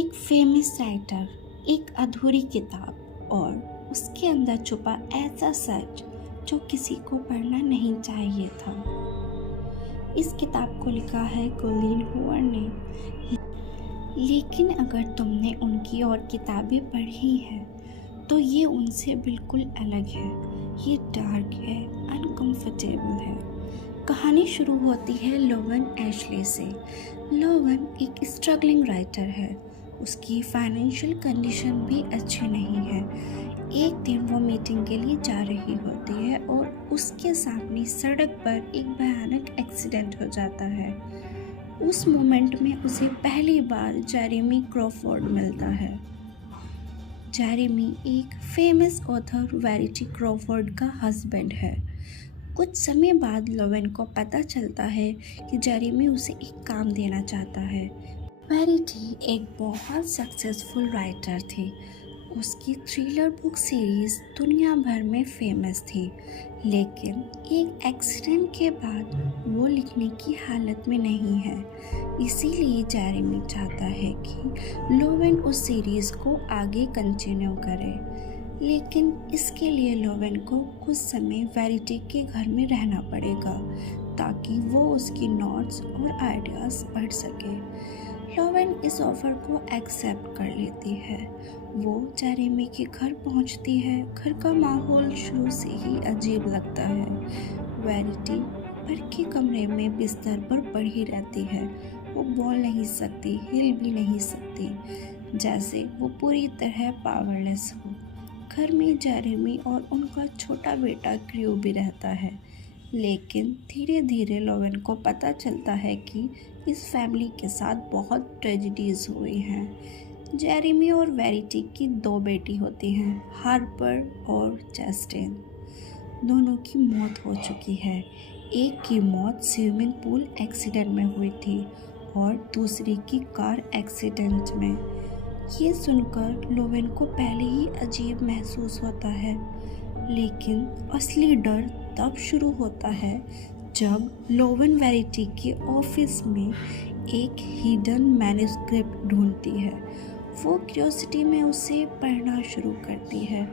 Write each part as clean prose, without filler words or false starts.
एक famous writer, एक अधूरी किताब और उसके अंदर छुपा ऐसा सच जो किसी को पढ़ना नहीं चाहिए था। इस किताब को लिखा है कोलिन हूवर ने। लेकिन अगर तुमने उनकी और किताबें पढ़ी हैं तो ये उनसे बिल्कुल अलग है। ये डार्क है, अनकंफर्टेबल है। कहानी शुरू होती है लोवन एशले से। लोवन एक स्ट्रगलिंग राइटर है। उसकी फाइनेंशियल कंडीशन भी अच्छी नहीं है। एक दिन वो मीटिंग के लिए जा रही होती है और उसके सामने सड़क पर एक भयानक एक्सीडेंट हो जाता है। उस मोमेंट में उसे पहली बार जेरेमी क्रॉफोर्ड मिलता है। जेरेमी एक फेमस ऑथर वेरिटी क्रॉफोर्ड का हस्बैंड है। कुछ समय बाद लोवन को पता चलता है कि जेरेमी उसे एक काम देना चाहता है। वेरिटी एक बहुत सक्सेसफुल राइटर थी। उसकी थ्रिलर बुक सीरीज दुनिया भर में फेमस थी, लेकिन एक एक्सीडेंट के बाद वो लिखने की हालत में नहीं है। इसीलिए जेरेमी चाहता है कि लोवन उस सीरीज़ को आगे कंटिन्यू करे, लेकिन इसके लिए लोवन को कुछ समय वेरिटी के घर में रहना पड़ेगा ताकि वो उसकी नोट्स और आइडियाज़ पढ़ सके। लोवन इस ऑफ़र को एक्सेप्ट कर लेती है। वो जेरेमी के घर पहुंचती है। घर का माहौल शुरू से ही अजीब लगता है। वेरिटी ऊपर के कमरे में बिस्तर पर पड़ी रहती है। वो बोल नहीं सकती, हिल भी नहीं सकती, जैसे वो पूरी तरह पावरलेस हो। घर में जेरेमी और उनका छोटा बेटा क्रू भी रहता है, लेकिन धीरे धीरे लोवन को पता चलता है कि इस फैमिली के साथ बहुत ट्रेजेडीज़ हुई हैं। जेरेमी और वेरिटी की 2 बेटी होती हैं, हार्पर और जस्टिन। दोनों की मौत हो चुकी है। एक की मौत स्विमिंग पूल एक्सीडेंट में हुई थी और दूसरी की कार एक्सीडेंट में। ये सुनकर लोवन को पहले ही अजीब महसूस होता है, लेकिन असली डर तब शुरू होता है जब लोवन वेरिटी के ऑफिस में एक हिडन मैन्युस्क्रिप्ट ढूंढती है। वो क्यूरियोसिटी में उसे पढ़ना शुरू करती है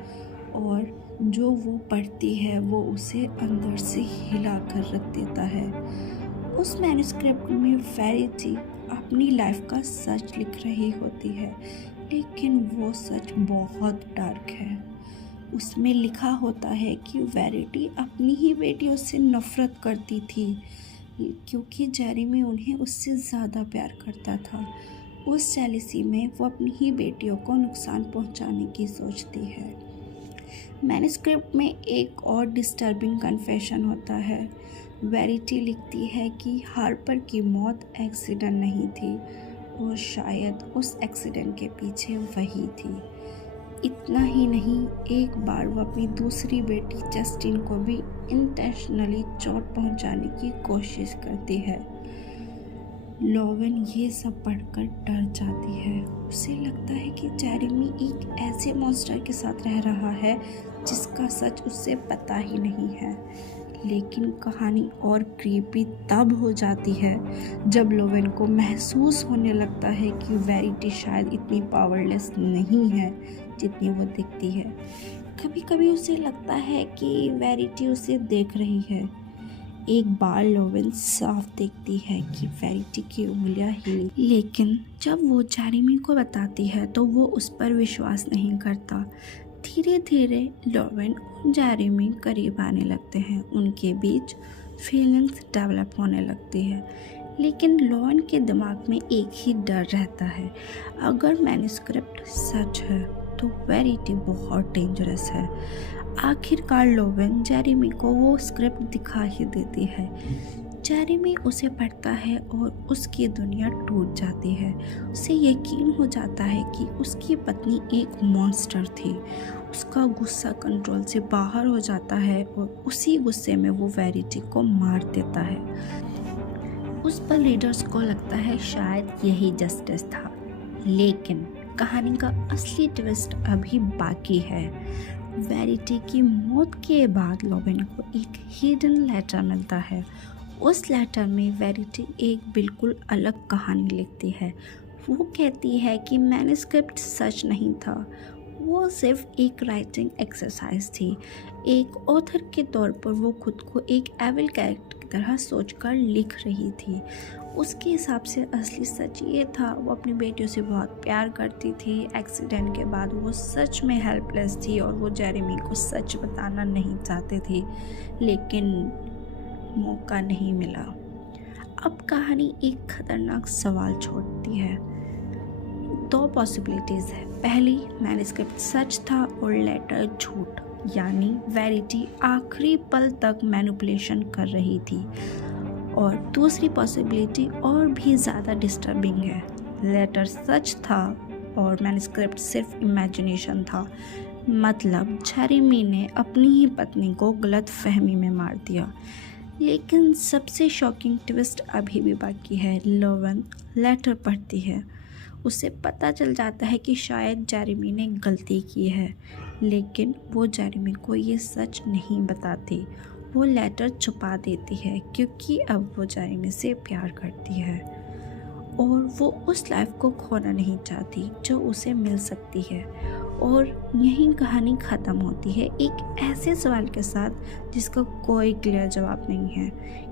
और जो वो पढ़ती है वो उसे अंदर से हिला कर रख देता है। उस मैन्युस्क्रिप्ट में वेरिटी अपनी लाइफ का सच लिख रही होती है, लेकिन वो सच बहुत डार्क है। उसमें लिखा होता है कि वेरिटी अपनी ही बेटियों से नफरत करती थी, क्योंकि जेरेमी उन्हें उससे ज़्यादा प्यार करता था। उस जेलसी में वो अपनी ही बेटियों को नुकसान पहुंचाने की सोचती है। मैन्युस्क्रिप्ट में एक और डिस्टर्बिंग कन्फेशन होता है। वेरिटी लिखती है कि हार्पर की मौत एक्सीडेंट नहीं थी और शायद उस एक्सीडेंट के पीछे वही थी। इतना ही नहीं, एक बार वो अपनी दूसरी बेटी जस्टिन को भी इंटेंशनली चोट पहुंचाने की कोशिश करती है। लोवन ये सब पढ़कर डर जाती है। उसे लगता है कि जेरेमी एक ऐसे मॉन्स्टर के साथ रह रहा है जिसका सच उसे पता ही नहीं है। लेकिन कहानी और क्रीपी तब हो जाती है जब लोवन को महसूस होने लगता है कि वेरिटी शायद इतनी पावरलेस नहीं है जितनी वो दिखती है। कभी कभी उसे लगता है कि वेरिटी उसे देख रही है। एक बार लोवन साफ देखती है कि वेरिटी की उंगलियां हिली, लेकिन जब वो जेरेमी को बताती है तो वो उस पर विश्वास नहीं करता। धीरे धीरे लोवन और जेरेमी करीब आने लगते हैं। उनके बीच फीलिंग्स डेवलप होने लगती है, लेकिन लोवन के दिमाग में एक ही डर रहता है। अगर मैन्युस्क्रिप्ट सच है तो वेरिटी बहुत डेंजरस है। आखिरकार लोवन जेरेमी को वो स्क्रिप्ट दिखा ही देती है। जेरेमी उसे पढ़ता है और उसकी दुनिया टूट जाती है। उसे यकीन हो जाता है कि उसकी पत्नी एक मॉन्स्टर थी। उसका गुस्सा कंट्रोल से बाहर हो जाता है और उसी गुस्से में वो वेरिटी को मार देता है। उस पर रीडर्स को लगता है शायद यही जस्टिस था, लेकिन कहानी का असली ट्विस्ट अभी बाकी है। वेरिटी की मौत के बाद लोवन को एक हिडन लेटर मिलता है। उस लेटर में वेरिटी एक बिल्कुल अलग कहानी लिखती है। वो कहती है कि मैन्युस्क्रिप्ट सच नहीं था, वो सिर्फ एक राइटिंग एक्सरसाइज थी। एक ऑथर के तौर पर वो खुद को एक एविल कैरेक्टर की तरह सोचकर लिख रही थी। उसके हिसाब से असली सच ये था, वो अपनी बेटियों से बहुत प्यार करती थी। एक्सीडेंट के बाद वो सच में हेल्पलेस थी और वो जेरेमी को सच बताना नहीं चाहते थे, लेकिन मौका नहीं मिला। अब कहानी एक खतरनाक सवाल छोड़ती है। दो पॉसिबिलिटीज़ है। पहली, मैन्युस्क्रिप्ट सच था और लेटर झूठ, यानी वेरिटी आखिरी पल तक मैनिपुलेशन कर रही थी। और दूसरी पॉसिबिलिटी और भी ज़्यादा डिस्टर्बिंग है। लेटर सच था और मैन्युस्क्रिप्ट सिर्फ इमेजिनेशन था। मतलब जेरेमी ने अपनी ही पत्नी को गलत फहमी में मार दिया। लेकिन सबसे शॉकिंग ट्विस्ट अभी भी बाकी है। लोवन लेटर पढ़ती है, उसे पता चल जाता है कि शायद जेरेमी ने गलती की है, लेकिन वो जेरेमी को ये सच नहीं बताती। वो लेटर छुपा देती है क्योंकि अब वो जेरेमी से प्यार करती है और वो उस लाइफ को खोना नहीं चाहती जो उसे मिल सकती है। और यहीं कहानी ख़त्म होती है एक ऐसे सवाल के साथ जिसका कोई क्लियर जवाब नहीं है।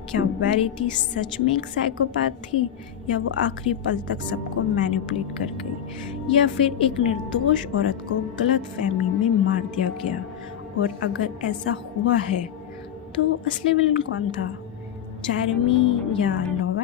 क्या वेरिटी सच में एक साइकोपैथ थी, या वो आखिरी पल तक सबको मैनिपुलेट कर गई, या फिर एक निर्दोष औरत को गलत फहमी में मार दिया गया? और अगर ऐसा हुआ है तो असली विलन कौन था, जेरेमी या लोवन?